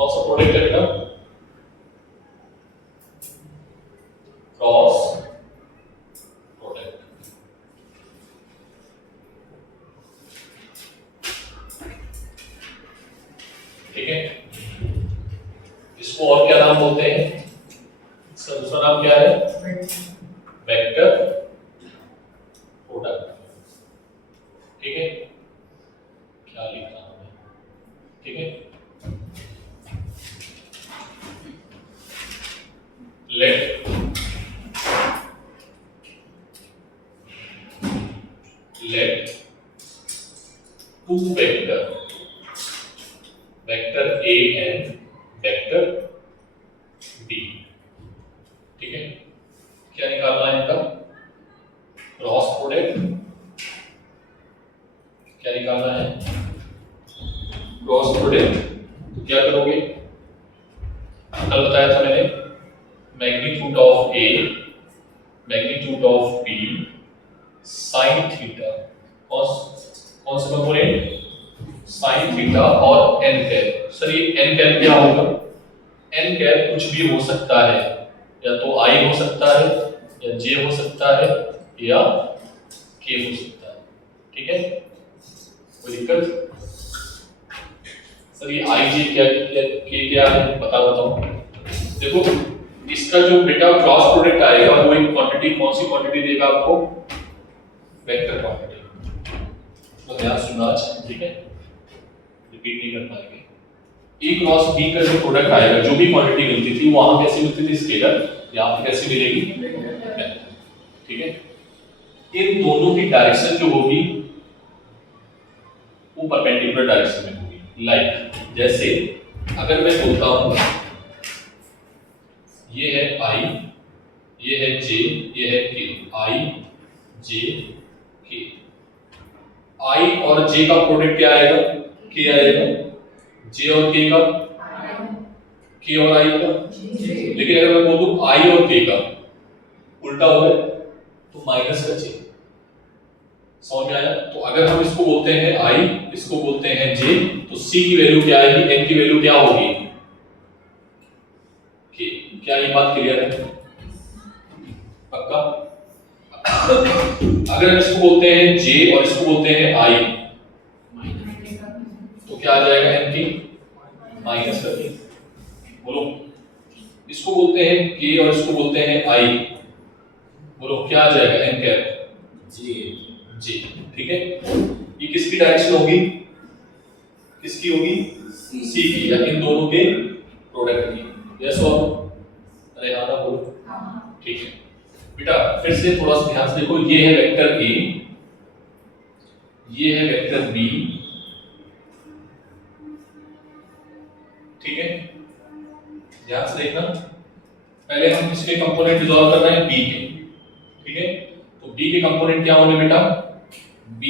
कौन सा प्रोडक्ट है बेटा? Cross product. ठीक है, इसको और क्या नाम बोलते हैं? इसका दूसरा नाम क्या है? Vector product. ठीक है, क्या लिखना है? ठीक है, let two vector A and vector B। ठीक है, क्या निकालना है इनका? Cross product. क्या निकालना है? Cross product. तो क्या करोगे? कल बताया था मैंने, magnitude of A magnitude of B sine theta. कौन सा कंपोनेंट? साइन थीटा और n कैप। सर ये n कैप क्या होगा? n कैप कुछ भी हो सकता है, या तो I हो सकता है, या J हो सकता है, या K हो सकता है। ठीक है, कोई दिक्कत? सर ये I J क्या है बताओ। देखो, इसका जो बेटा क्रॉस प्रोडक्ट आएगा वो एक क्वांटिटी, कौन सी क्वांटिटी देगा आपको? Vector quantity. तो ध्यान सुनना, ठीक है, रिपीट नहीं कर पाएंगे। A क्रॉस B का जो प्रोडक्ट आएगा, जो भी क्वांटिटी मिलती थी वहां कैसे मिलती थी? स्केलर। यहां पे कैसे मिलेगी? ठीक है, इन दोनों की डायरेक्शन जो होगी वो परपेंडिकुलर डायरेक्शन में होगी। लाइक जैसे अगर मैं बोलता हूं ये है I, ये है J, ये है K। I J K। I और J का प्रोडक्ट क्या आएगा? K आएगा। J और K का? K और I का? लेकिन अगर मैं बोल दूं I और K का, उल्टा हो गया तो माइनस का J। समझ में आया? तो अगर हम इसको बोलते हैं I, इसको बोलते हैं J, तो C की वैल्यू क्या आएगी? N की वैल्यू क्या होगी? K। क्या ये बात क्लियर है? पक्का? अगर हम इसको बोलते हैं J और इसको बोलते हैं I, तो क्या आ जाएगा? N की माइनस का K। बोलो, इसको बोलते हैं K और इसको बोलते हैं I, बोलो क्या आ जाएगा? N cap J। ठीक है, ये किसकी डायरेक्शन होगी? किसकी होगी? C की, या इन दोनों के प्रोडक्ट की। यस और अरे हाँ ना बोलो। ठीक है बेटा, फिर से थोड़ा सा ध्यान से देखो, ये है वेक्टर A, ये है वेक्टर B। ठीक है, ध्यान से देखना। पहले हम इसके कंपोनेंट रिजॉल्व कर रहे हैं B के। ठीक है, तो B के कंपोनेंट क्या होंगे बेटा? B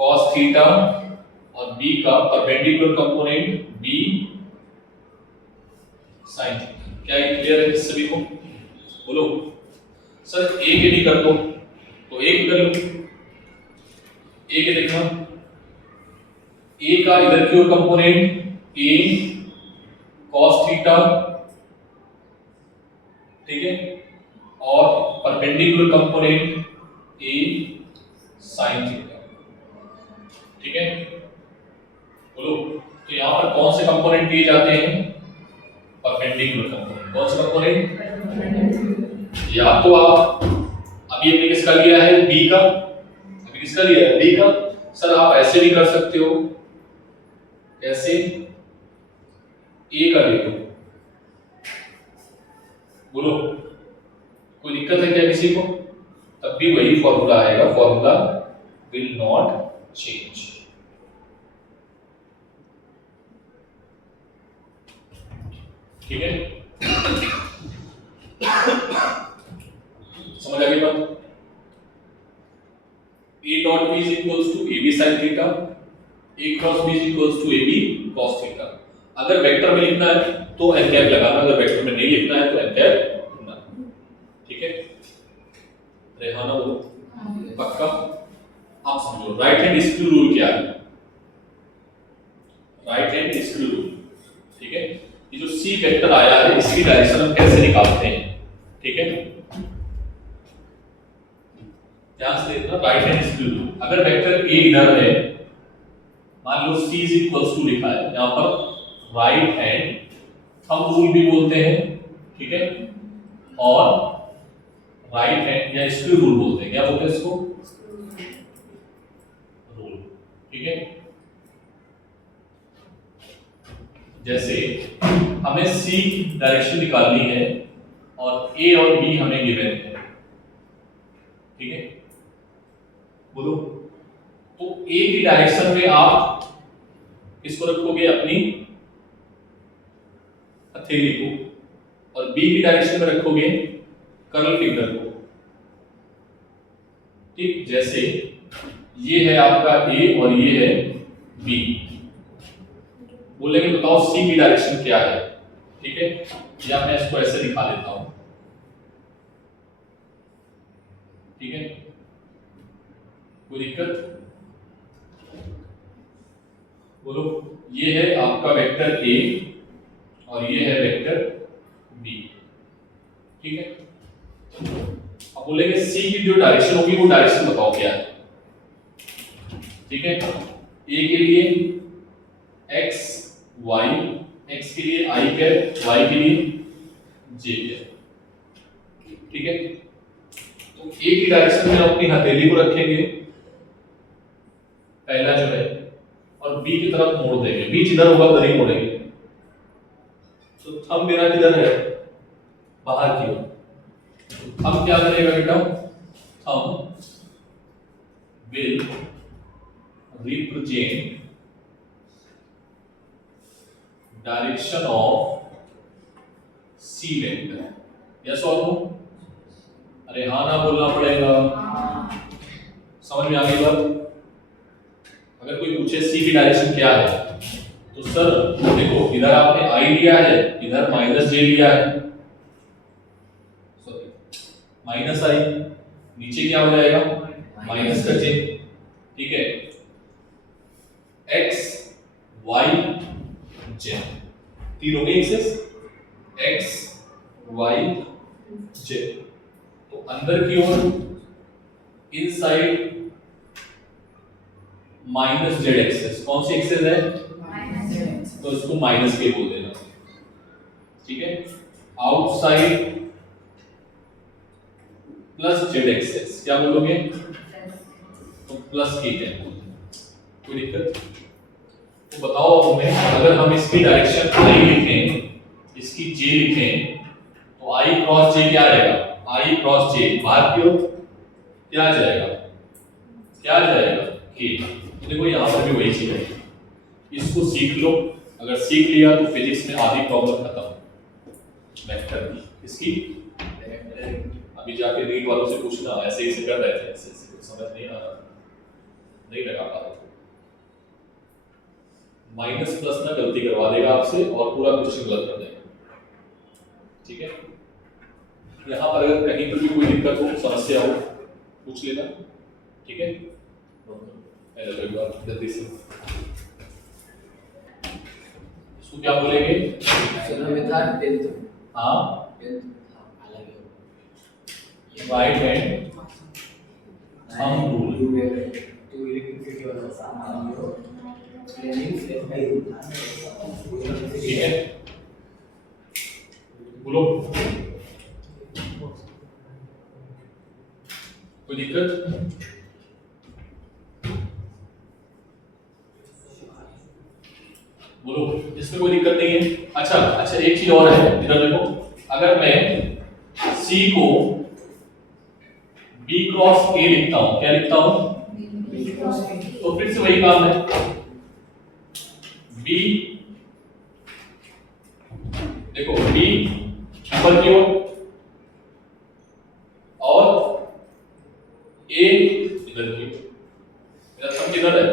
cos थीटा और B का perpendicular component B sin theta. क्या ये क्लियर है सभी को? बोलो सर A के भी कर दो, तो A कर लो। A के देखना, A का इधर की ओर कंपोनेंट A cos थीटा, ठीक है, और perpendicular component A sin theta. ठीक है, बोलो तो यहां पर कौन से कंपोनेंट दिए जाते हैं? Perpendicular component. कौन से कंपोनेंट? या तो आप अभी हमने किसका लिया है? B का। अभी किसका लिया है? B का। सर आप ऐसे भी कर सकते हो, ऐसे A का ले लो। बोलो कोई दिक्कत है क्या किसी को? तब भी वही फॉर्मूला आएगा, फॉर्मूला विल नॉट चेंज। ठीक है, समझ आ गई बात? A dot B is equals to AB sin theta, A cross B is equals to AB cos theta। अगर वेक्टर में लिखना है तो n कैप लगाना, अगर वेक्टर में नहीं लिखना है तो n कैप लिखना। ठीक है, रेहाना बोलो पक्का? आप समझो राइट हैंड स्क्रू रूल क्या है? राइट हैंड स्क्रू रूल ठीक है, ये जो सी वेक्टर आया है इसकी डायरेक्शन हम कैसे निकालते हैं, ठीक है। ध्यान से देखना, राइट हैंड स्क्रू रूल। अगर वेक्टर ए इधर है, मान लो c इज इक्वल्स टू लिखा है यहां पर, राइट हैंड थंब रूल भी बोलते हैं, ठीक है, और राइट हैंड या स्क्रू रूल बोलते हैं, क्या बोलते हैं इसको, रूल, ठीक है। जैसे हमें c डायरेक्शन निकालनी है और a और b हमें गिवन है, ठीक है, बोलो। तो a की डायरेक्शन में आप इसको रखोगे अपनी हथेली को और b की डायरेक्शन में रखोगे कर्ल फिंगर को, ठीक। जैसे ये है आपका a और ये है b, बोलेंगे बताओ c की डायरेक्शन क्या है, ठीक है, या मैं इसको ऐसे दिखा देता हूं, ठीक है, कोई दिक्कत, बोलो। ये है आपका वेक्टर a और ये है वेक्टर b, ठीक है। अब बोलेंगे c की जो डायरेक्शन होगी वो डायरेक्शन बताओ क्या है, ठीक है। a के लिए x y, x के लिए i कैप, y के लिए j कैप, ठीक है। तो a की डायरेक्शन में अपनी हथेली को रखेंगे पहला जो है, और b की तरफ मोड़ देंगे, b जिधर होगा उधर ही मोड़ेंगे। तो थंब मेरा किधर है, बाहर की ओर। अब क्या करेगा बेटा, thumb will represent direction of C vector, yes और नो, अरे हाँ ना बोलना पड़ेगा, समझ में आ गई बात। अगर कोई पूछे सी की डायरेक्शन क्या है, तो सर देखो इधर आपने आई लिया है, इधर माइनस जे लिया है, सॉरी माइनस आई, नीचे क्या हो जाएगा माइनस का जे, ठीक है। एक्स वाई जे, तीनों के एक्सेस, एक्स वाई जे, तो अंदर की ओर इनसाइड माइनस जेड एक्सेस, कौन सी एक्सेस है, तो इसको माइनस के बोल देना, ठीक है। आउटसाइड प्लस जेड एक्सेस, क्या बोलोगे, तो प्लस के क्या बोलते, कोई दिक्कत। तो बताओ अब हमें, अगर हम इसकी डायरेक्शन आई लिखें, इसकी जे लिखें, तो आई क्रॉस जे क्या आएगा, आई क्रॉस जे बाहर की ओर क्या आ जाएगा, क्या आ जाएगा के। तो देखो यहाँ पर भी वही चीज है, इसको सीख लो, अगर सीख लिया तो फिजिक्स में आधी प्रॉब्लम खत्म वेक्टर की, इसकी। अभी जाके रीड वालों से पूछना, ऐसे ही से कर रहे थे, ऐसे कुछ समझ नहीं आ रहा, नहीं लगा पा रहे थे, माइनस प्लस ना गलती करवा देगा आपसे और पूरा क्वेश्चन गलत कर देगा, ठीक है। यहाँ पर अगर कहीं पर भी कोई दिक्कत हो, समस्या हो, पूछ लेना, ठीक है। जल्दी से इसको क्या बोलेंगे, हाँ राइट हैंड थंब रूल, ठीक है, बोलो कोई दिक्कत, बोलो इसमें कोई दिक्कत नहीं है। अच्छा अच्छा, एक चीज और है, इधर देखो, अगर मैं C को B क्रॉस A लिखता हूं, क्या लिखता हूं, तो फिर से वही काम है, B देखो B ऊपर की ओर और A इधर की ओर, मेरा थंब किधर है,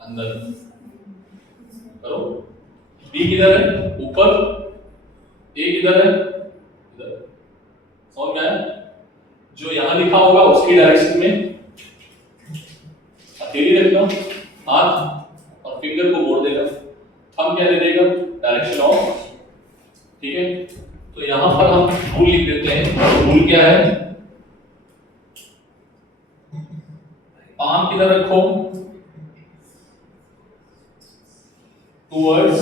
अंदर, करो। B किधर है, ऊपर, A किधर है, इधर, समझ में आया। जो यहां लिखा होगा उसकी डायरेक्शन में हथेली रखना, हाथ और फिंगर को मोड़ देगा, थंब क्या दे देगा, डायरेक्शन ऑफ, ठीक है। तो यहां पर हम रूल लिख देते हैं। रूल क्या है, पाम किधर रखो, टुवर्ड्स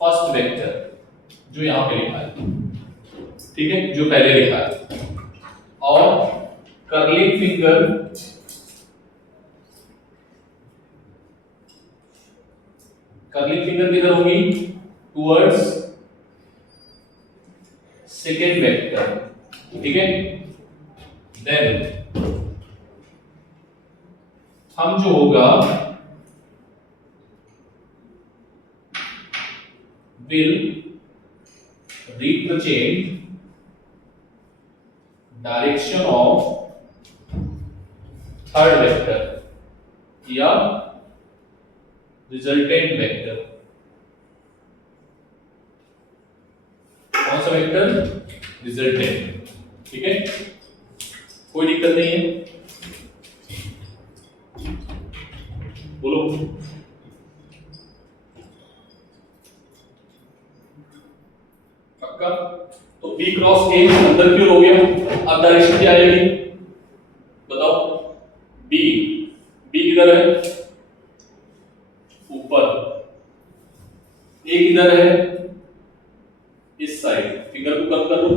फर्स्ट वेक्टर, जो यहां पे लिखा है, ठीक है, जो पहले लिखा है, और कर्लिंग फिंगर किधर होगी, टुवर्ड्स सेकेंड वेक्टर, ठीक है। देन हम जो होगा will represent direction of third vector या resultant vector। कौन सा वेक्टर, रिजल्टेंट, ठीक है, कोई दिक्कत नहीं है, बोलो। पक्का। तो B क्रॉस A अंदर क्यों हो गया, अब डायरेक्शन क्या आएगी बताओ, B किधर है, ऊपर, A किधर है, इस साइड। फिंगर को कर्व कर लो,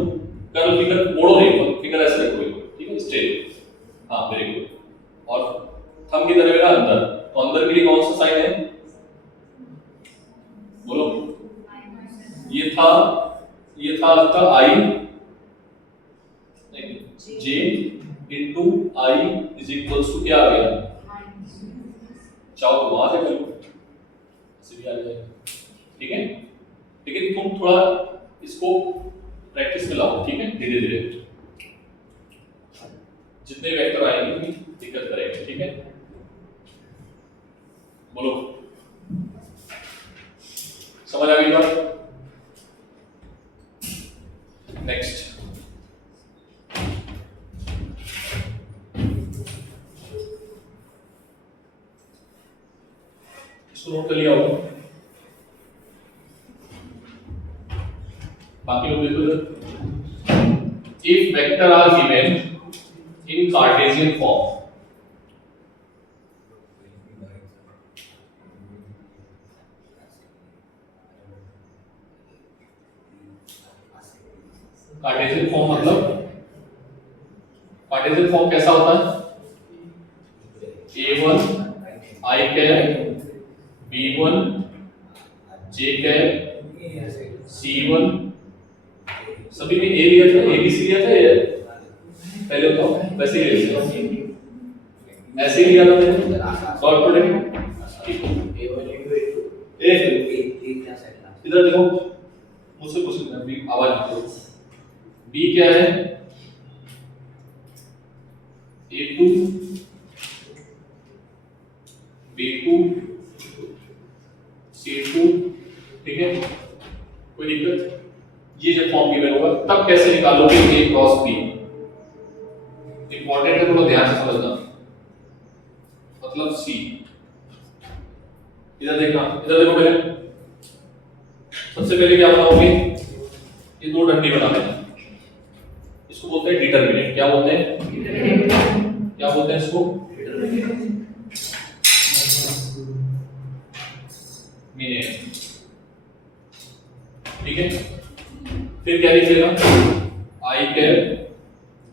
कर्व फिंगर मोड़ो नहीं, फिंगर ऐसे रखो, ठीक है, स्ट्रेट, हाँ वेरी गुड। और थंब किधर है मेरा, अंदर, तो अंदर के लिए कौन सा साइन है, बोलो। ये था आपका I, J into I is equals to क्या आ गया, चाहो तो वहां से कर लो, ऐसे भी आ जाएगा, ठीक है। लेकिन तुम थोड़ा इसको प्रैक्टिस में लाओ, ठीक है, धीरे धीरे, जितने वेक्टर आएंगे दिक्कत करेंगे, ठीक है, बोलो। समझ आ गई बात। नेक्स्ट, इसको नोट कर लिया होगा, बाकी लोग देखो इधर। If vector are given in Cartesian form, Cartesian form मतलब, कार्टेशियन फॉर्म कैसा होता है, A1 I cap, B1 J cap, C1, सभी ने A लिया था, ABC लिया था या पहले बताओ, वैसे ही लिया था, ऐसे ही लिया था मैंने, डॉट प्रोडक्ट, इधर देखो, मुझसे पूछना, आवाज दो, B क्या है, A2 B2 C2, ठीक है, कोई दिक्कत। ये जब फॉर्म गिवन होगा तब कैसे निकालोगे A क्रॉस B, इंपॉर्टेंट है, थोड़ा ध्यान से समझना, मतलब C, इधर देखना, इधर देखो, पहले सबसे पहले क्या बनाओगे, ये दो डंडी बना देना, इसको बोलते हैं डिटरमिनेंट, क्या बोलते हैं, क्या बोलते हैं इसको, मिनेट, ठीक है। फिर क्या लिखेगा, I cap,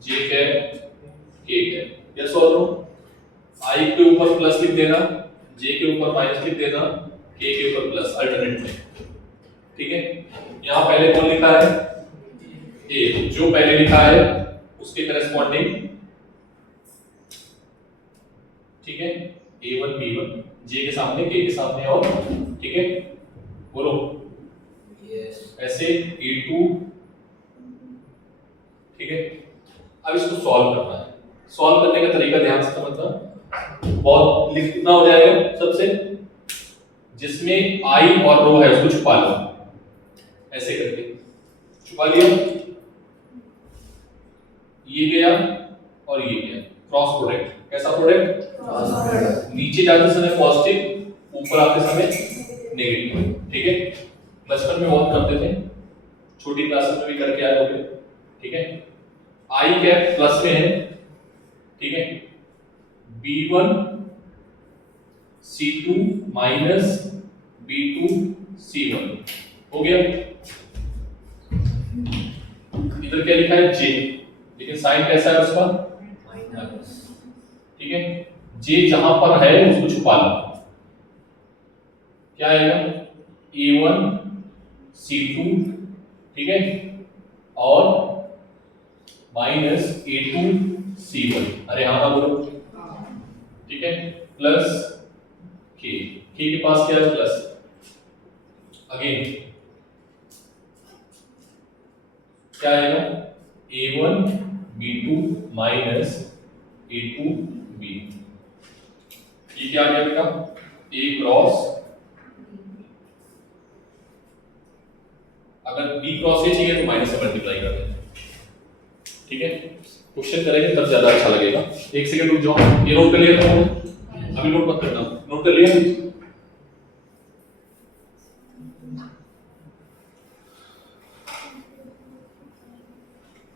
J cap, K cap, yes और नो। I के ऊपर प्लस लिख देना, J के ऊपर माइनस लिख देना, K के ऊपर प्लस, अल्टरनेट में, ठीक है। यहाँ पहले कौन लिखा है, A, जो पहले लिखा है उसके करेस्पॉन्डिंग, ठीक है, A1 B1, J के सामने K के सामने, और ठीक है, बोलो यस, ऐसे A2, ठीक है। अब इसको सॉल्व करना है, सॉल्व करने का तरीका ध्यान से समझना, बहुत लिखना हो जाएगा, सबसे जिसमें I और रो है उसको छुपा लो, ऐसे करके छुपा लिया, ये गया और ये गया, क्रॉस प्रोडक्ट, कैसा प्रोडक्ट, नीचे जाते समय पॉजिटिव, ऊपर आते समय नेगेटिव, ठीक है। बचपन में बहुत करते थे, छोटी क्लासेस में भी करके आए होंगे, ठीक है। आई कैप प्लस में है, ठीक है, B1 C2 minus B2 C1 हो गया। इधर क्या लिखा है J, लेकिन साइन कैसा है उसका माइनस, ठीक है। J जहां पर है उसको छुपा लो, क्या आएगा A1 C2, ठीक है, और माइनस A2 C1, अरे हाँ ना बोलो, ठीक है, प्लस K के पास क्या है प्लस, अगेन क्या आएगा A1 B2 minus A2 B, ये क्या आ गया बेटा A क्रॉस, अगर B क्रॉस A चाहिए तो माइनस से मल्टीप्लाई कर दें, ठीक है। क्वेश्चन करेंगे तब ज्यादा अच्छा लगेगा। एक सेकंड रुक जाओ, ये नोट कर लिया तुम, अभी नोट मत करना, नोट कर लिया।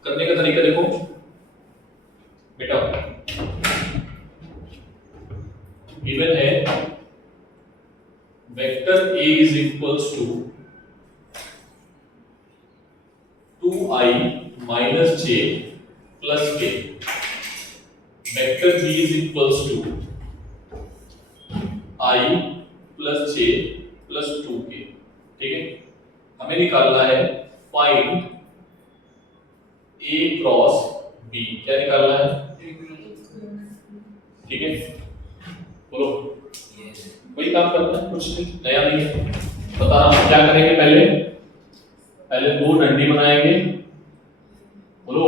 करने का तरीका देखो बेटा, गिवन है vector A is equals to 2i minus j plus k, vector B is equals to i plus j plus 2k, ठीक है। हमें निकालना है फाइंड A क्रॉस B, क्या निकालना है, ठीक है, बोलो वही काम करना है, कुछ नहीं नया नहीं है, बता रहा हूं क्या करेंगे। पहले दो डंडी बनाएंगे, बोलो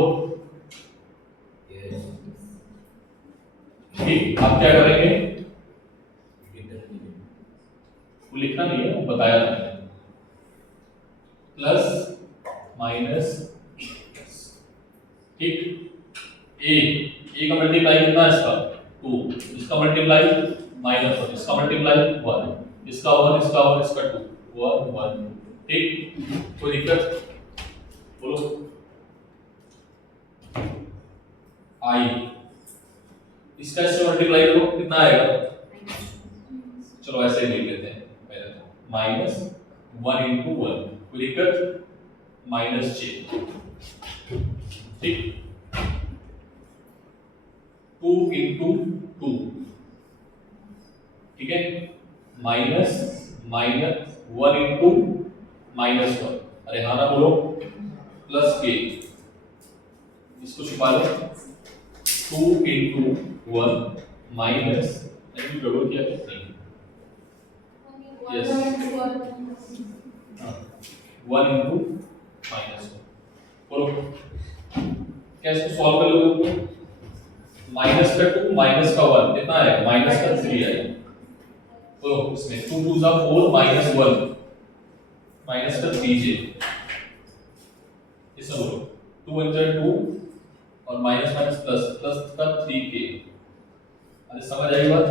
ठीक। आप क्या करेंगे, वो लिखना नहीं है, वो बताया था, प्लस माइनस, ठीक। ए का मल्टीप्लाई कितना है इसका 2, इसका मल्टीप्लाई माइनस 1, इसका मल्टीप्लाई 1, इसका 1, इसका 1, इसका 2, 1 1, ठीक। कोई दिक्कत, बोलो आई, इसका इससे मल्टीप्लाई करो कितना आएगा, चलो ऐसे ही लिख लेते हैं पहले तो, माइनस 1 इंटू 1, कोई दिक्कत, माइनस j, ठीक, 2 इंटू 2, ठीक है, माइनस माइनस 1 इंटू माइनस 1, अरे हाँ ना बोलो, प्लस k, इसको छुपा ले, 2 इंटू 1 माइनस, अभी गड़बड़ किया क्या, यस 1 इंटू माइनस 1, बोलो क्या इसको सॉल्व कर लोगे, माइनस का 2 माइनस का 1 कितना है, माइनस का 3 आएगा, तो इसमें 2 2 जा 4 माइनस 1 माइनस का 3j, इसमें बोलो 2 इंटू 2 और माइनस माइनस प्लस, प्लस का 3k, अरे समझ आई बात,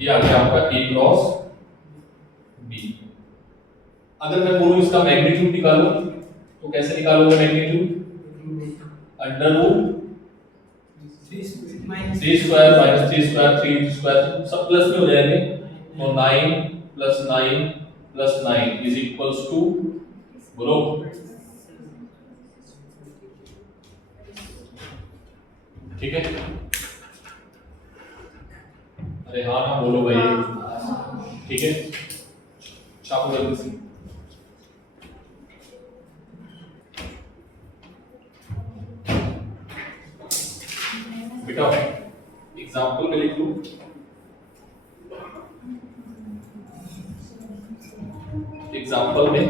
ये आ गया आपका A क्रॉस B। अगर मैं बोलूं इसका मैग्नीट्यूड निकालो तो कैसे निकालोगे magnitude, under root 3 square minus 3 square 3 square सब प्लस में हो जाएंगे, तो 9 plus 9 plus 9 is equals to, बोलो ठीक है, अरे हाँ ना बोलो भाई, ठीक है, छापो जल्दी से, बेटा एग्जाम्पल में लिख लूं, एग्जाम्पल में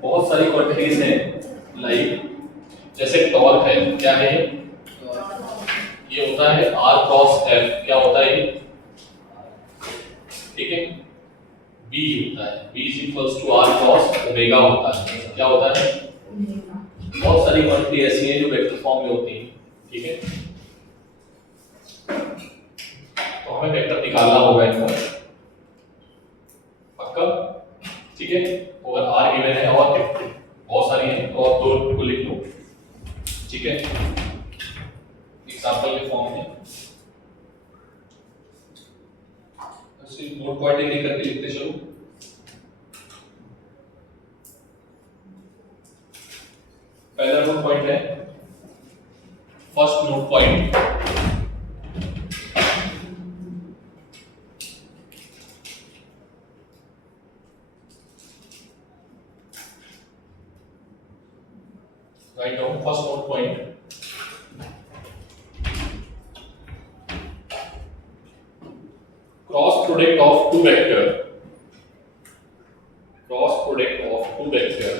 बहुत सारी क्वांटिटीज हैं, लाइक जैसे टॉर्क है, क्या है ये होता है R क्रॉस F, क्या होता है ये, ठीक है, B होता है, B is equals to R cross omega होता है, क्या होता है, बहुत सारी क्वांटिटी ऐसी हैं जो वेक्टर फॉर्म में होती हैं, ठीक है। एग्जांपल के फॉर्म में ऐसे नोट पॉइंट एक करके लिखते चलो। पहला नोट पॉइंट है, first note point write down first node point cross product of two vector cross product of two vector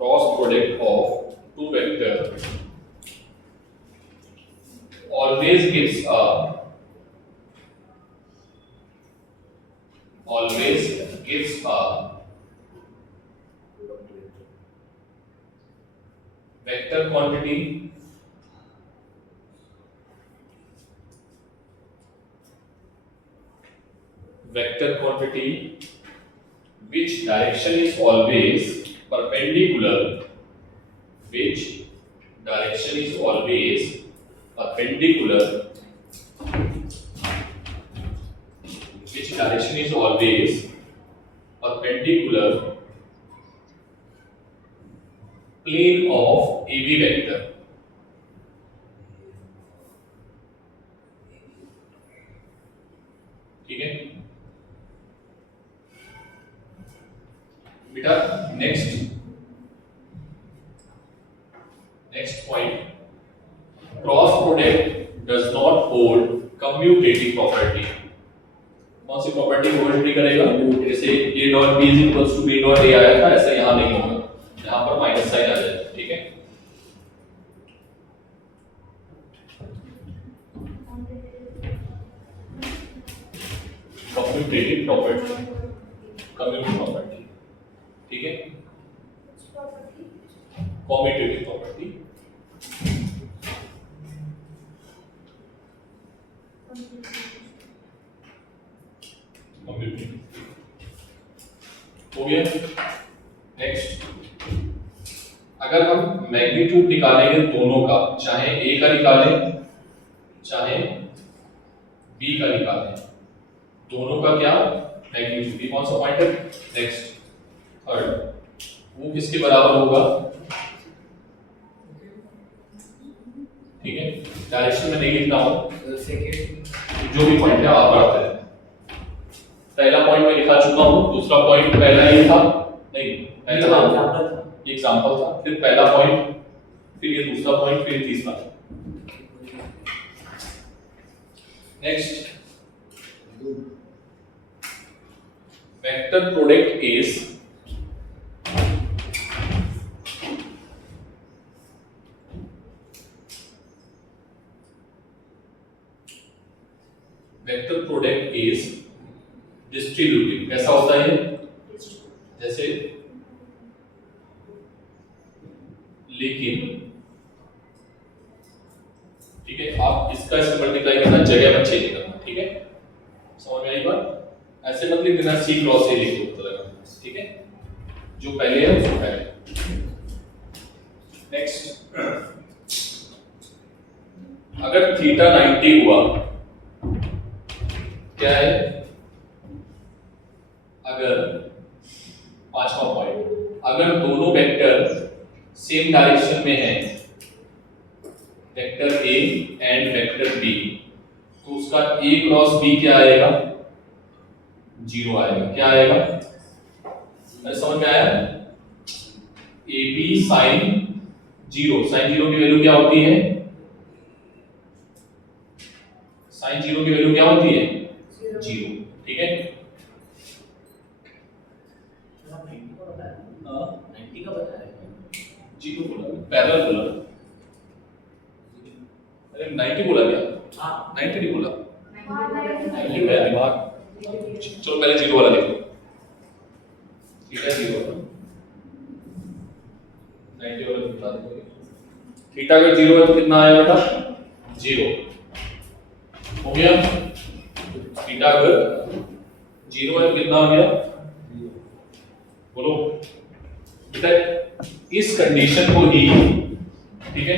cross product of two vector always gives a vector quantity which direction is always perpendicular which direction is always perpendicular which direction is always perpendicular plane of AB vector। ठीक है बेटा, next point, cross product does not hold commutative property. कौन सी property को hold नहीं करेगा? जैसे a dot b is equals to b dot a आया था, ऐसा यहां नहीं होगा, यहां पर माइनस साइन आ जाएगा। ठीक है, कम्यूटेटिव प्रॉपर्टी। ठीक है, कम्यूटेटिव प्रॉपर्टी हो गया। नेक्स्ट, अगर हम मैग्नीट्यूड निकालेंगे दोनों का, चाहे a का निकालें चाहे b का निकालें, दोनों का क्या मैग्नीट्यूड, कौन सा पॉइंट है? नेक्स्ट थर्ड, वो किसके बराबर होगा? ठीक है, डायरेक्शन में नहीं लिखना हो, जो भी पॉइंट है आप पढ़ते हैं। पहला पॉइंट मैं लिखा चुका हूं, दूसरा पॉइंट पहला ही था, नहीं पहला एग्जांपल था, फिर पहला पॉइंट, फिर ये दूसरा पॉइंट, फिर तीसरा। Next, vector product is distributive. कैसा होता है? जैसे लेकिन, ठीक है, आप इसका इससे मल्टीप्लाई करना, जगह में चेंज करना। ठीक है, समझ में आई बात? ऐसे मत लिख देना c क्रॉस a लिख दो तरह का। ठीक है, जो पहले है उसको पहले। नेक्स्ट, अगर थीटा 90 हुआ, क्या है? अगर पांचवा पॉइंट, अगर दोनों वेक्टर सेम डायरेक्शन में हैं, vector a and vector b, तो उसका a क्रॉस b क्या आएगा? 0 आएगा। क्या आएगा? समझ में आया? ab sin 0, sin 0 की वैल्यू क्या होती है? sin 0 की वैल्यू क्या होती है? 0। ठीक है, 90 का बताया है, 0 बोला, पैरेलल बोला। अरे 90 बोला क्या? हां 90 नहीं बोला, 90 मेरा दिमाग। चलो पहले 0 वाला देखो। ठीक है, 0 वाला 90 वाला बता दो। थीटा अगर 0 है तो कितना आएगा बेटा? 0 हो गया। थीटा अगर 0 है तो कितना आ गया? बोलो बेटा, इस कंडीशन को ही, ठीक है,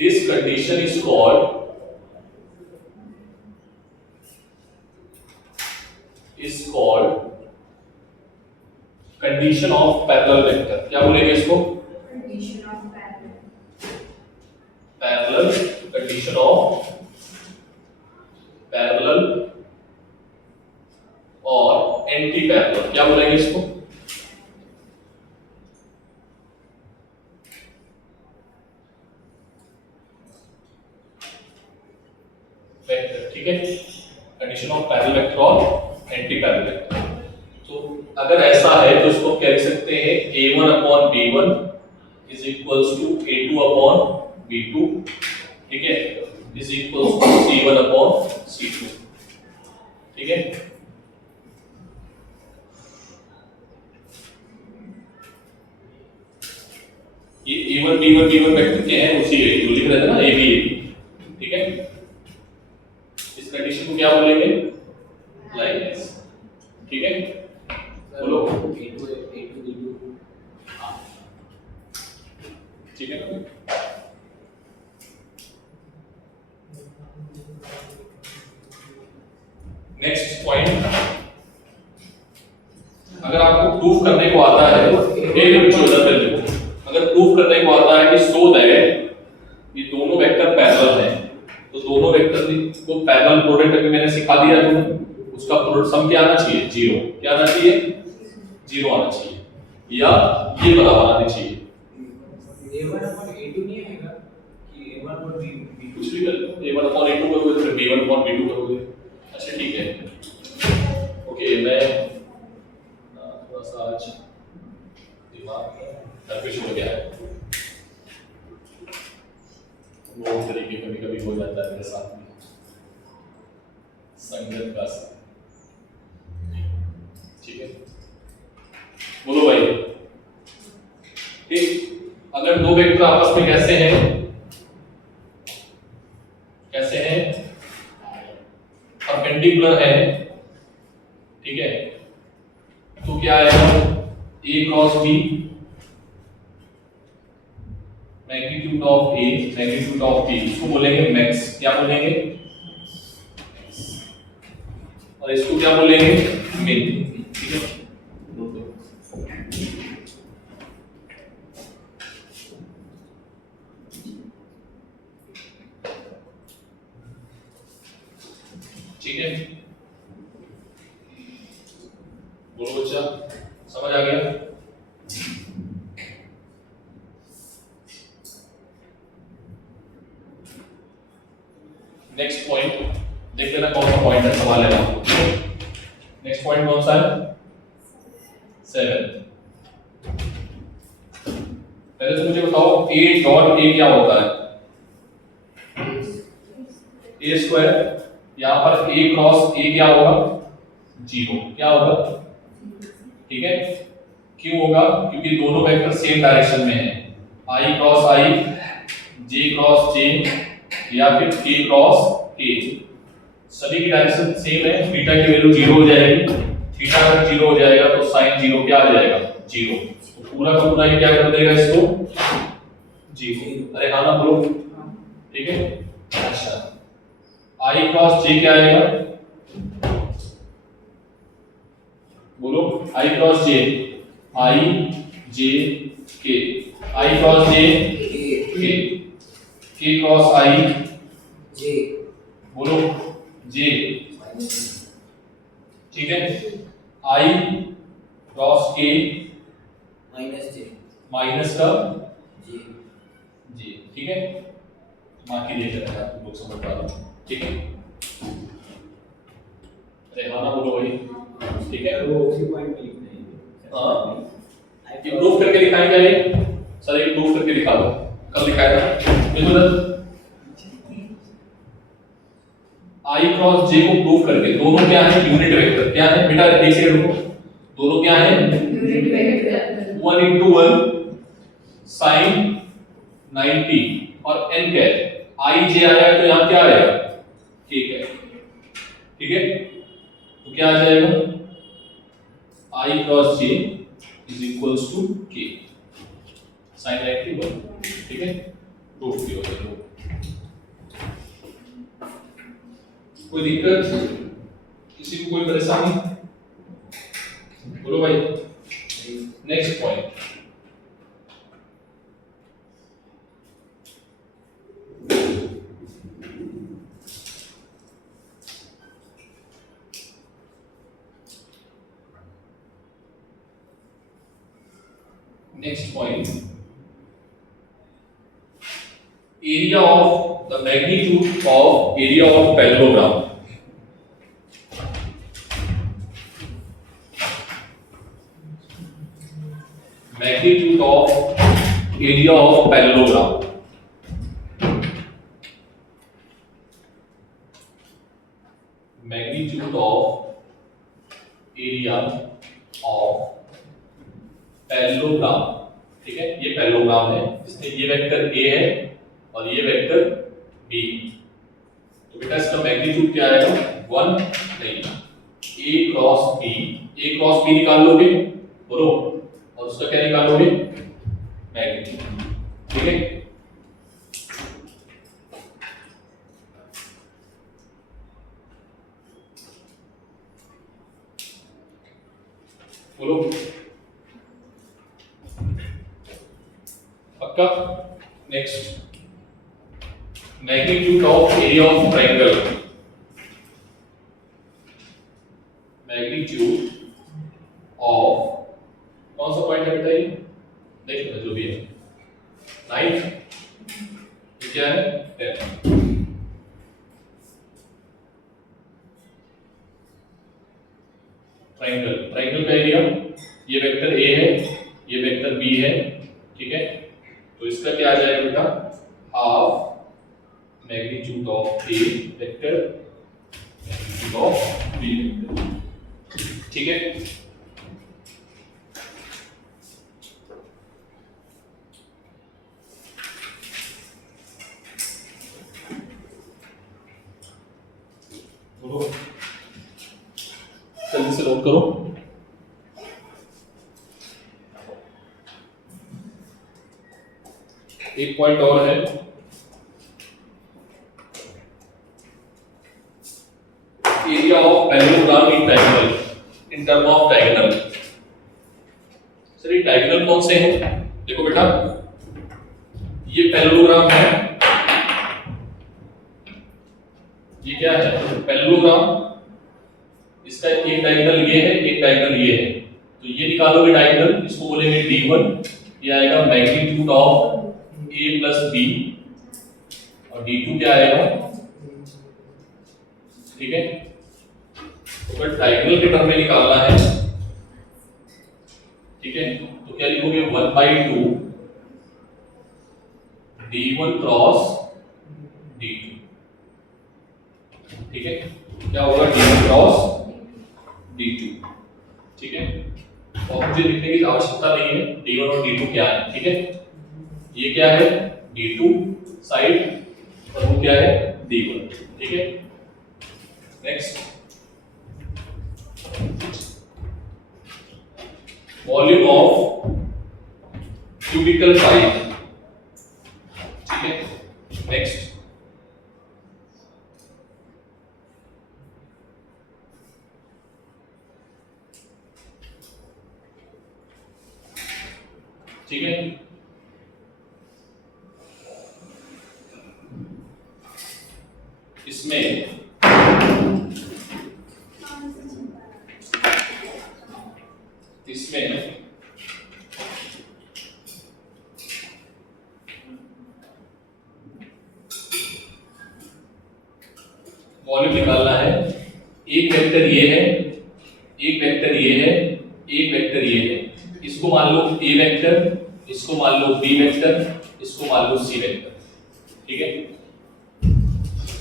this condition is called condition of parallel vector. क्या बोलेंगे इसको? Condition of parallel, condition of parallel और एंटी पैरेलल। क्या बोलेंगे इसको? वेक्टर। ठीक है, कंडीशन ऑफ पैरेलल वेक्टर और एंटी पैरेलल वेक्टर। तो अगर ऐसा है तो इसको कह सकते हैं a1 upon b1 is equals to a2 upon b2, ठीक है, is equals to c1 upon c2। ठीक है, ये a1 b1 b1 वेक्टर क्या है? उसी है जो लिख रहे थे ना, a b a। ठीक है, इस कंडीशन को क्या बोलेंगे? Like this. ठीक है, बोलो A2 B2। ठीक है ना? नेक्स्ट पॉइंट, अगर आपको प्रूफ करने को आता है, अगर प्रूफ करने को आता है कि सो दैट ये दोनों वेक्टर पैरेलल हैं, तो दोनों वेक्टर को पैरेलल प्रोडक्ट अभी मैंने सिखा दिया तुम्हें, उसका प्रोडक्ट सम क्या आना चाहिए? 0। क्या आना चाहिए? 0 आना चाहिए, या ये बराबर आना चाहिए। A1 अपॉन A2 नहीं आएगा कि A1 अपॉन B2 कुछ भी कर लो, a1 अपॉन a2 करोगे तो b1 अपॉन b2 करोगे। अच्छा ठीक है, ओके, मैं थोड़ा सा आज दिमाग कंफ्यूज हो गया है, वो तरीके कभी कभी हो जाता है मेरे साथ में, संगत का साथ। ठीक है, बोलो भाई। ठीक, अगर दो वेक्टर आपस में कैसे हैं? कैसे हैं? परपेंडिकुलर है। ठीक है, तो क्या आएगा? a cross b, magnitude of a, magnitude of b, इसको बोलेंगे मैक्स। क्या बोलेंगे? और इसको क्या बोलेंगे? मिन। ठीक है, ठीक है, बोलो बच्चा, समझ आ गया? नेक्स्ट पॉइंट देख लेना, कौन सा पॉइंट है, सवाल है आपको। नेक्स्ट पॉइंट कौन सा है? 7। पहले तो मुझे बताओ a डॉट a क्या होता है? a square. यहां पर a क्रॉस a क्या होगा? 0। क्या होगा? ठीक है, क्यों होगा? क्योंकि दोनों वेक्टर सेम डायरेक्शन में हैं, i cross i, j cross j, या फिर k क्रॉस k, सभी की डायरेक्शन सेम है। थीटा की वैल्यू 0 हो जाएगी, थीटा अगर 0 हो जाएगा तो sin 0 क्या आ जाएगा? 0। तो पूरा का पूरा ये क्या कर देगा इसको? 0। अरे हाँ ना, बोलो। ठीक है, अच्छा, i क्रॉस j क्या आएगा? बोलो, i cross j, i j k, i cross j k, k cross i J। बोलो j। ठीक है, i cross k minus J। Minus का J। j। ठीक है, बाकी देख लेना, आप लोग समझ पा लो। ठीक है, रेहाना बोलो भाई। ठीक है, वो उसी पॉइंट पे लिखना है। हाँ, ये प्रूफ करके दिखाएंगे ये सर, ये प्रूफ करके दिखा दो। कल दिखाया था बिल्कुल। i क्रॉस j को प्रूफ करके, दोनों क्या है? Unit vector. क्या है बेटा? एक सेकंड रुको, दोनों क्या है? Unit vector. 1 into 1 sin 90 और n क्या है? i j आया तो यहाँ क्या आएगा? k है। ठीक है, तो क्या आ जाएगा? i cross j is equals to k sin 90। ठीक है, प्रूफ किया। कोई दिक्कत, किसी को कोई परेशानी? बोलो भाई। Next point, area of the magnitude of area of parallelogram. Magnitude of area of parallelogram. Magnitude of area of parallelogram. ठीक है, ये पैरेललोग्राम है जिसमें ये वेक्टर a है और ये वेक्टर b। तो बेटा इसका मैग्नीट्यूड क्या आएगा? 1 नहीं, a क्रॉस b निकाल लोगे, बोलो, और उसका क्या निकालोगे? मैग्नीट्यूड। ठीक है, बोलो पक्का। Next, magnitude of area of triangle. Magnitude of कौन सा पॉइंट है बेटा? ये देख लो जो भी है, 9, ये क्या है? 10। ट्रायंगल का एरिया, ये वेक्टर a है, ये वेक्टर b है। ठीक है, तो इसका क्या आ जाएगा बेटा? Half magnitude of a vector magnitude of b vector. ठीक है, बोलो जल्दी से नोट करो। एक पॉइंट और है, area of parallelogram in diagonal, in term of diagonal. Sir ये डायगोनल कौन से हैं? देखो बेटा, ये पैरेललोग्राम है, ये क्या है? पैरेललोग्राम। इसका एक डायगोनल ये है, एक डायगोनल ये है, तो ये निकालोगे डायगोनल, इसको बोलेंगे d1। ये आएगा magnitude of a plus b, और d2 क्या आएगा? ठीक है, तो अगर डायगोनल के टर्म में निकालना है, ठीक है, तो क्या लिखोगे? 1/2 d1 क्रॉस d2। ठीक है, क्या होगा? d1 cross d2। ठीक है, और मुझे लिखने की आवश्यकता नहीं है d1 और d2 क्या है। ठीक है, ये क्या है? d2 साइड, और वो क्या है? d1। ठीक है, next, volume of cubicle pipe. ठीक है, नेक्स्ट, ठीक है, इसमें वॉल्यूम निकालना है। एक वेक्टर ये है, एक वेक्टर ये है, एक वेक्टर ये है। इसको मान लो a वेक्टर, इसको मान लो b वेक्टर, इसको मान लो c वेक्टर। ठीक है,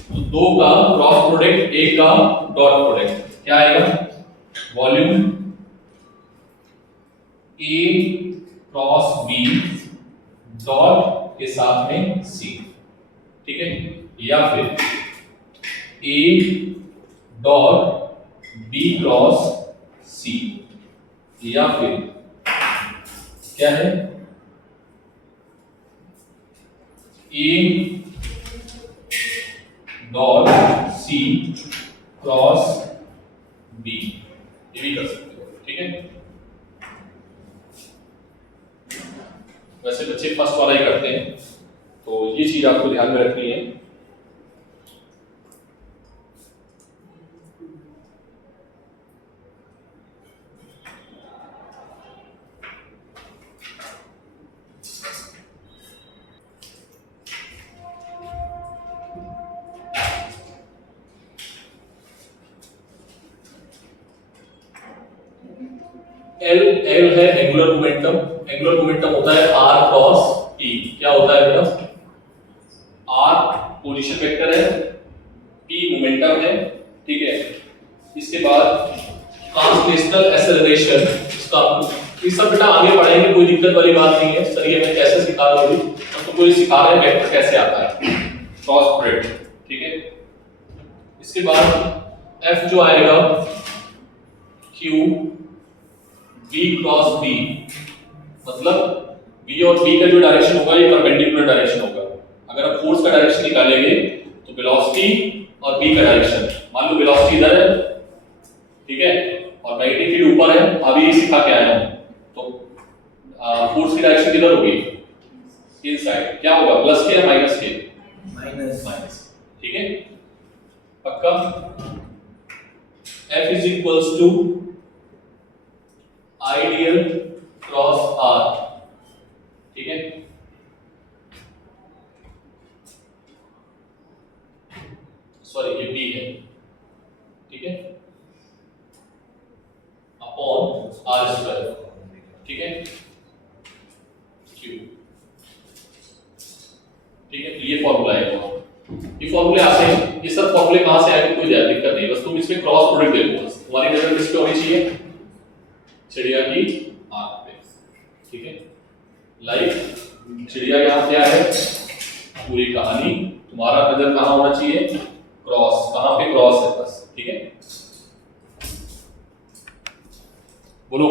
तो दो का क्रॉस प्रोडक्ट, एक का डॉट प्रोडक्ट, क्या आएगा? Volume a cross b dot के साथ में c। ठीक है, या फिर a dot b cross c, या फिर क्या है? a dot c cross B, ये भी कर सकते हो, ठीक है। वैसे बच्चे फर्स्ट वाला ही करते हैं, तो ये चीज आपको ध्यान में रखनी है। एल एल है एंगुलर मोमेंटम। एंगुलर मोमेंटम होता है आर क्रॉस पी। क्या होता है बेटा? आर पोजीशन वेक्टर है, पी मोमेंटम है, ठीक है। इसके बाद ट्रांसलेशनल एक्सेलरेशन, इसका ये सब बेटा आगे पढ़ेंगे, कोई दिक्कत वाली बात नहीं है। सर ये मैं कैसे सिखा रहा हूँ, हम तुमको ये सिखा रहे हैं वेक्टर कैसे आता है, क्रॉस प्रोडक्ट, ठीक है। इसके बाद एफ जो आएगा क्यू बी क्रॉस बी, मतलब बी और बी का जो डायरेक्शन होगा ये परपेंडिकुलर डायरेक्शन होगा। अगर आप फोर्स का डायरेक्शन निकालेंगे तो वेलोसिटी और बी का डायरेक्शन, मान लो वेलोसिटी इधर है, ठीक है, और मैग्नेटिक फील्ड ऊपर है, अभी ये सिखा के आया हूं, तो फोर्स की डायरेक्शन किधर होगी? इनसाइड। क्या होगा, प्लस के या माइनस के? माइनस, ठीक है, पक्का। F is equals to ideal cross R, ठीक है। सॉरी ये बी है, ठीक है, अपॉन आर स्क्वायर, ठीक है, क्यू, ठीक है। तो ये फॉर्मूला है, ये फॉर्मूले आते हैं। ये सब फॉर्मूले कहां से आए कोई दिक्कत नहीं, बस तुम इसमें क्रॉस प्रोडक्ट देखो, बस तुम्हारी नजर किस पे होनी चाहिए? चिड़िया की आंख पे, ठीक है। लाइक चिड़िया यहाँ क्या है, पूरी कहानी, तुम्हारा नजर कहाँ होना चाहिए? क्रॉस, कहाँ पे क्रॉस है बस, ठीक है। बोलो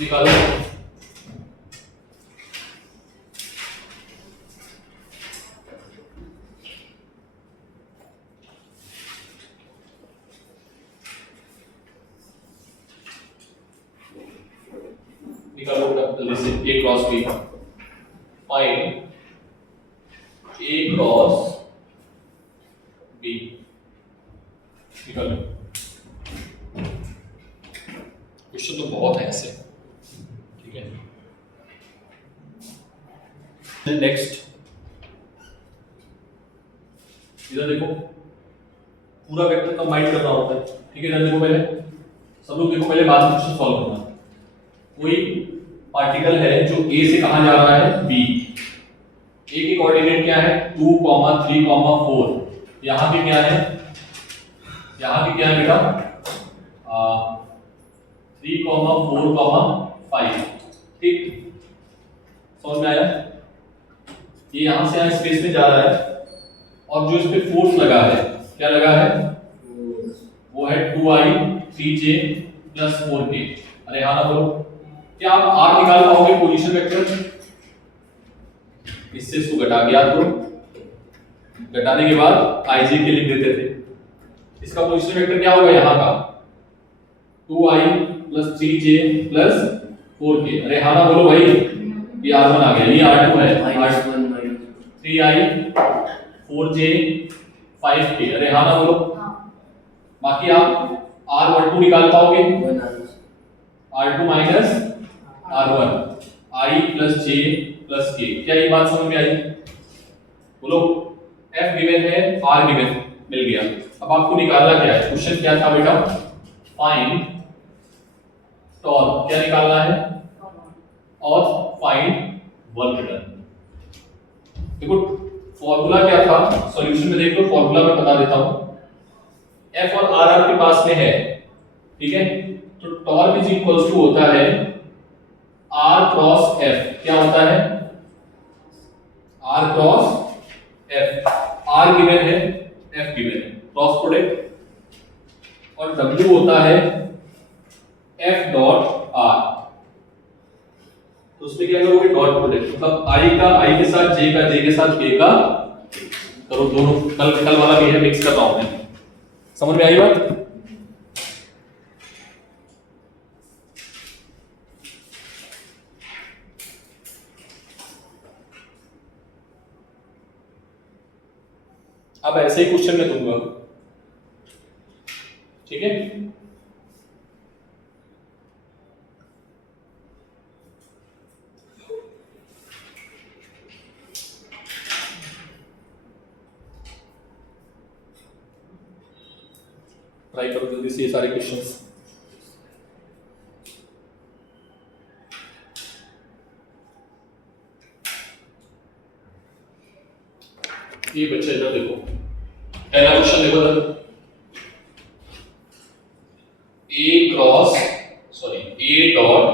निकालो। निकालो जल्दी से, ए क्रॉस बी, फाइंड ए क्रॉस बी, निकालो। क्वेश्चन तो बहुत है ऐसे, ठीक है। नेक्स्ट इधर देखो, पूरा वेक्टर कंबाइन करना होता है, ठीक है। इधर देखो, पहले सब लोग देखो, पहले बाद में क्वेश्चन सॉल्व करना। कोई पार्टिकल है जो A से कहां जा रहा है? B। A के कोऑर्डिनेट क्या है? 2, 3, 4। यहां पे क्या है? यहां पे क्या है बेटा? 3, 4, 5, ठीक, समझ में आया? ये यहां से यहां स्पेस में जा रहा है, और जो इस पे फोर्स लगा है, क्या लगा है? वो है 2i 3j + 4k। अरे हाँ ना बोलो, क्या आप r निकाल पाओगे पोजीशन वेक्टर? इससे इसको घटा के याद करो, घटाने के बाद ij के लिख देते थे। इसका पोजीशन वेक्टर क्या होगा यहाँ का? 2i + 3j + 4k। अरे हाँ ना बोलो भाई, ये r1 आ गया, ये r2 है, -1 3i 4j 5k। अरे हाँ ना बोलो, बाकी आप r12 निकाल पाओगे? r2 - r1, i + j + k। क्या ये बात समझ में आई? बोलो, f गिवन है, r गिवन मिल गया। अब आपको निकालना क्या है? क्वेश्चन क्या था बेटा? फाइंड टॉर्क, क्या निकालना है? और फाइंड वर्क डन। देखो फॉर्मूला क्या था, सॉल्यूशन में देख लो, फॉर्मूला मैं बता देता हूं। f और r आपके पास में है, ठीक है, तो टॉर्क = होता है r क्रॉस f। क्या होता है? r cross f, r given है, f गिवन है, क्रॉस प्रोडक्ट, और w होता है f डॉट r। तो उसमें क्या करोगे? डॉट प्रोडक्ट, मतलब i का i के साथ, j का j के साथ, k का, करो दोनों, कल वाला भी है, मिक्स कर रहा हूं मैं। समझ में आई बात? अब ऐसे ही क्वेश्चन में दूंगा, ठीक है? ट्राई करो जल्दी से ये सारे क्वेश्चंस। ये बच्चे इधर देखो, पहला क्वेश्चन देखो इधर, A dot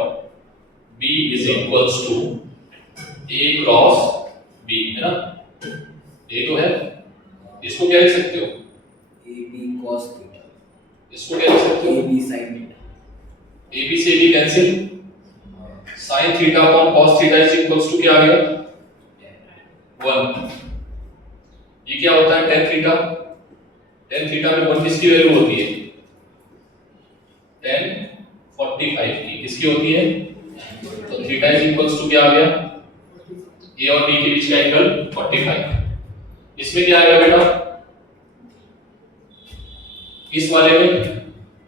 B is equals to A cross B, है ना? ये तो है, इसको क्या लिख सकते हो? ए बी cos थीटा, इसको क्या लिख सकते हो? A B sin theta, A B से B cancel, sin theta upon cos theta is equals to क्या आ गया? 1। ये क्या होता है? tan theta. tan थीटा में 1 किसकी वैल्यू होती है? tan 45 की किसकी होती है? तो थीटा इज इक्वल्स टू क्या आ गया? ए और बी के बीच का एंगल 45। इसमें क्या आएगा बेटा? इस वाले में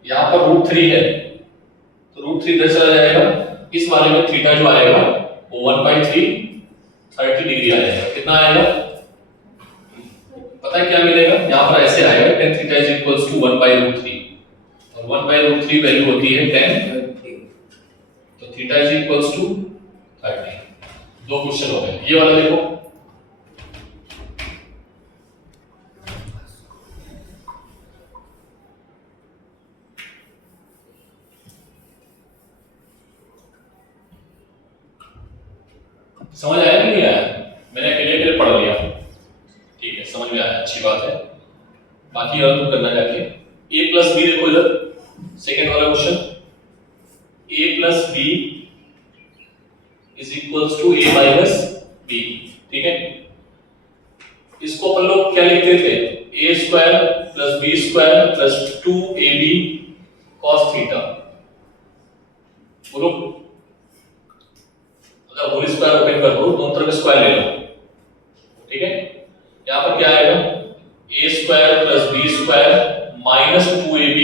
यहां पर √3 है, तो √3 इधर चला जाएगा। इस वाले में थीटा जो आएगा वो 1/3 30 डिग्री आएगा। कितना आएगा पता है क्या मिलेगा? यहां पर ऐसे आएगा tan theta is equals to 1/√3, और 1/√3 वैल्यू होती है tan, तो थीटा इज इक्वल्स टू 30। दो क्वेश्चन हो गए। ये वाला देखो, समझ आया कि नहीं आया? मैंने अकेले पढ़ लिया, ठीक है, समझ में आया, अच्छी बात है। बाकी और तुम करना जाके a प्लस बी देखो इधर, सेकंड वाला question, a plus B is equals to a minus B, ठीक है? इसको अपन लोग क्या लिखते थे? a square plus b square plus 2ab cos theta. बोलो, अगर होल स्क्वायर ओपन कर दो, दोनों तरफ स्क्वायर ले लो, ठीक है? यहां पर क्या आएगा? a square plus b square minus 2ab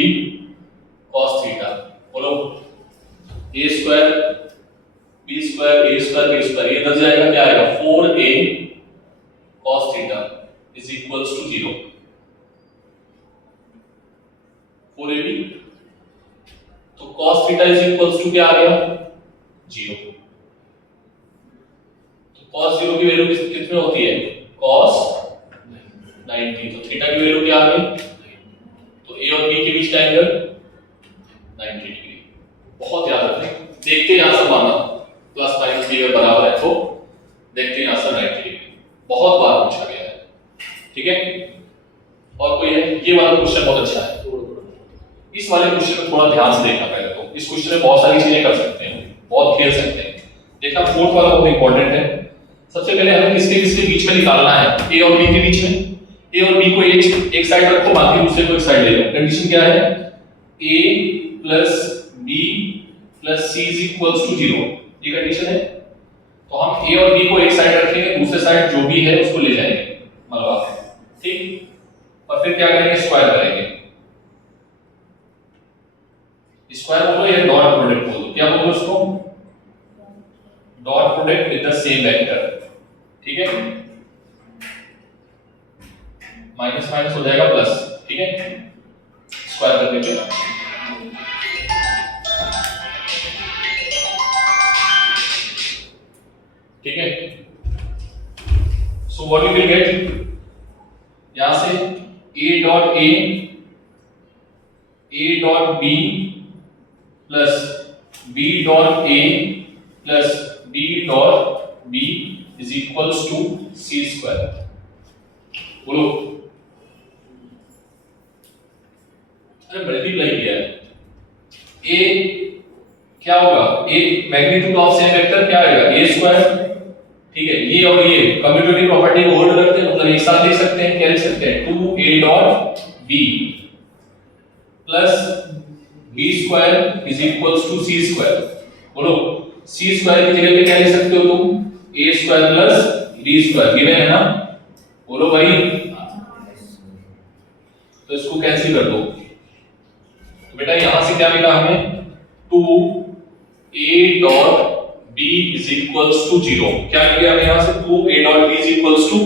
cos theta. बोलो, a square b square a square b square, ये इधर जाएगा, क्या आएगा? 4a cos theta is equals to 0। 4ab, तो cos theta is equals to क्या आ गया? 0। तो cos 0 की वैल्यू कितनी होती है? cos 90। तो थीटा की वैल्यू क्या आ गई? तो a और b के बीच का एंगल 90 डिग्री। बहुत याद रखें, देखते हैं आंसर माना प्लस माइनस b अगर बराबर है तो देखते हैं आंसर 90 डिग्री। बहुत बार पूछा गया है, ठीक है? और कोई है? ये वाला क्वेश्चन बहुत अच्छा है। इस वाले क्वेश्चन में थोड़ा ध्यान से देखना पहले तो। इस क्वेश्चन में बहुत सारी चीजें कर सकते हैं, बहुत खेल सकते हैं। देखना, फोर्थ वाला बहुत इंपॉर्टेंट है। सबसे पहले हमें किसके किसके बीच में निकालना है? a और b के बीच में। a और b को एक साइड रखो, बाकी दूसरे को एक साइड ले लो। कंडीशन क्या है? a plus b plus c is equals to 0, ये कंडीशन है। तो हम a और b को एक साइड रखेंगे, दूसरे साइड जो भी है उसको ले जाएंगे, मतलब ठीक। और फिर क्या करेंगे? स्क्वायर करेंगे। स्क्वायर बोलो या डॉट प्रोडक्ट बोलो, क्या बोलो उसको? Dot product with the same vector, ठीक है? माइनस माइनस हो जाएगा प्लस, ठीक है? स्क्वायर कर देंगे। ठीक है? So what you will get, यहां से a dot b plus b dot a plus b dot b is equals to c square. बोलो, अरे मल्टीप्लाई किया है। a क्या होगा? a magnitude of same vector क्या आएगा? a स्क्वायर, ठीक है? ये और ये कम्यूटेटिव प्रॉपर्टी को होल्ड करते हैं, मतलब एक साथ लिख सकते हैं, क्या लिख सकते हैं 2a dot b plus b square is equals to c square. बोलो c स्क्वायर की जगह पे क्या लिख सकते हो तुम a square plus b square, given है ना? बोलो भाई, तो इसको कैंसिल कर दो। तो बेटा यहां से क्या मिला हमें 2a dot b is equals to 0। क्या मिल गया हमें यहां से 2a dot b is equals to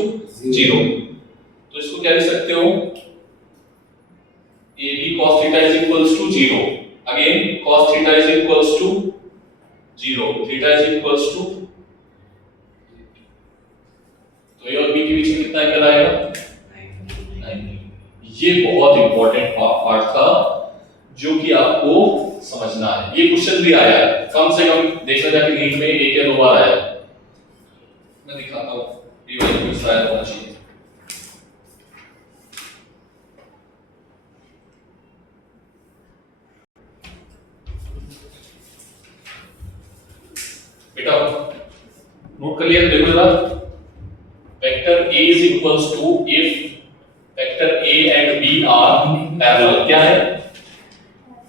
0। तो इसको क्या लिख सकते हो ab cos theta is equals to 0। again cos theta is equals to 0, theta is equals to, तो a और b के बीच में कितना एंगल आएगा 90। ये बहुत इंपॉर्टेंट पार्ट था जो कि आपको समझना है। ये क्वेश्चन भी आया है, कम से कम देखा जाए कि नीट में एक या दो बार आया है। मैं दिखाता हूं ये वाला क्वेश्चन आया होना चाहिए। बेटा नोट कर लिया? देखो जरा, vector a is equals to if vector a and b are parallel. क्या है?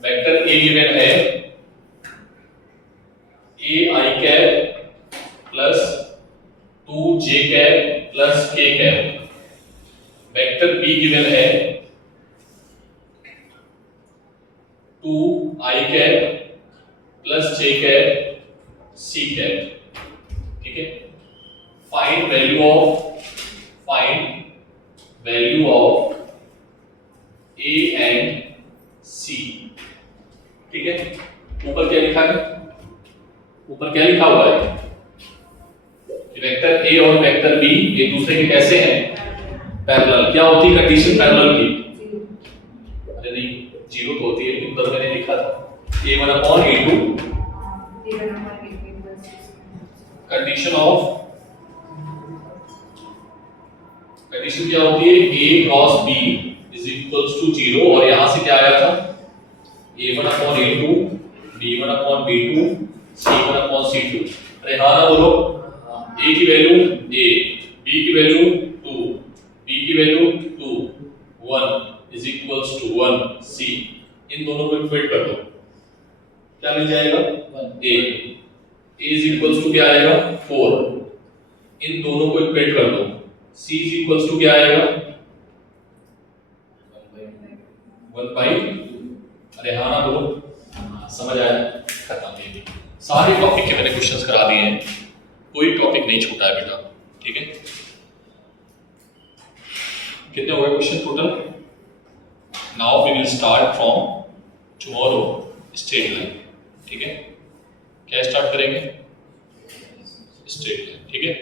वेक्टर a गिवन है a i cap plus 2 j cap plus k cap. Vector b given है 2 i cap plus j cap C cap. ठीक है, find value of A and C। ठीक है, ऊपर क्या लिखा है? ऊपर क्या लिखा हुआ है कि वेक्टर A और वेक्टर B एक दूसरे के कैसे हैं पैरेलल। क्या होती है कंडीशन पैरेलल की? अरे नहीं, 0 तो होती है, लेकिन ऊपर मैंने लिखा था A1 अपॉन A2। कंडीशन क्या होती है a cross b is equals to 0, और यहां से क्या आया था a1 upon a2 b1 upon b2 c1 upon c2। अरे हाँ ना बोलो, a की वैल्यू a, b की वैल्यू 2, b की value 2, 1 is equals to 1 c। इन दोनों को इक्वेट कर दो, क्या मिल जाएगा a इज इक्वल्स टू क्या आएगा 4। इन दोनों को इक्वेट कर दो, c इज इक्वल्स टू क्या आएगा 1/2। अरे हाँ ना बोलो, समझ आया? खत्म। ये सारे टॉपिक के मैंने क्वेश्चंस करा दिए हैं, कोई टॉपिक नहीं छूटा है बेटा। ठीक है, कितने हो गए question total? Now we will start from tomorrow straight line. ठीक है, क्या स्टार्ट करेंगे? Straight line. ठीक है,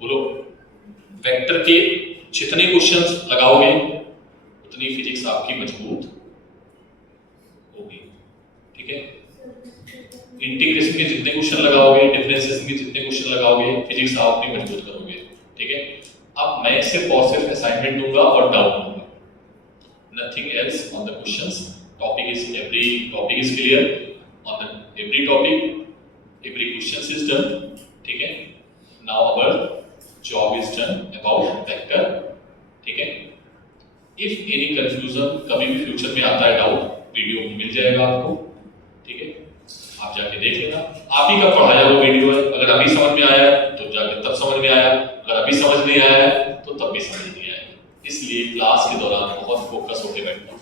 बोलो वेक्टर के जितने क्वेश्चंस लगाओगे उतनी फिजिक्स आपकी मजबूत होगी। ठीक है, इंटीग्रेशन के जितने क्वेश्चन लगाओगे, डिफरेंशिएशन के जितने क्वेश्चन लगाओगे, फिजिक्स आप अपनी मजबूत करोगे। ठीक है, अब मैं सिर्फ और सिर्फ असाइनमेंट दूंगा और डाउट दूंगा, nothing else on the questions. every topic is clear on the every topic, every questions is done. ठीक है, now our job is done about vector. ठीक है, if any confusion कभी भी फ्यूचर में आता है डाउट, वीडियो मिल जाएगा आपको। ठीक है, आप जाके देख लेना, आप ही का पढ़ाया वो वीडियो है। अगर अभी समझ में आया तो जाके तब समझ में आया, अगर अभी समझ नहीं आया तो तब भी समझ नहीं आया। इसलिए क्लास के दौरान बहुत फोकस होकर बैठना।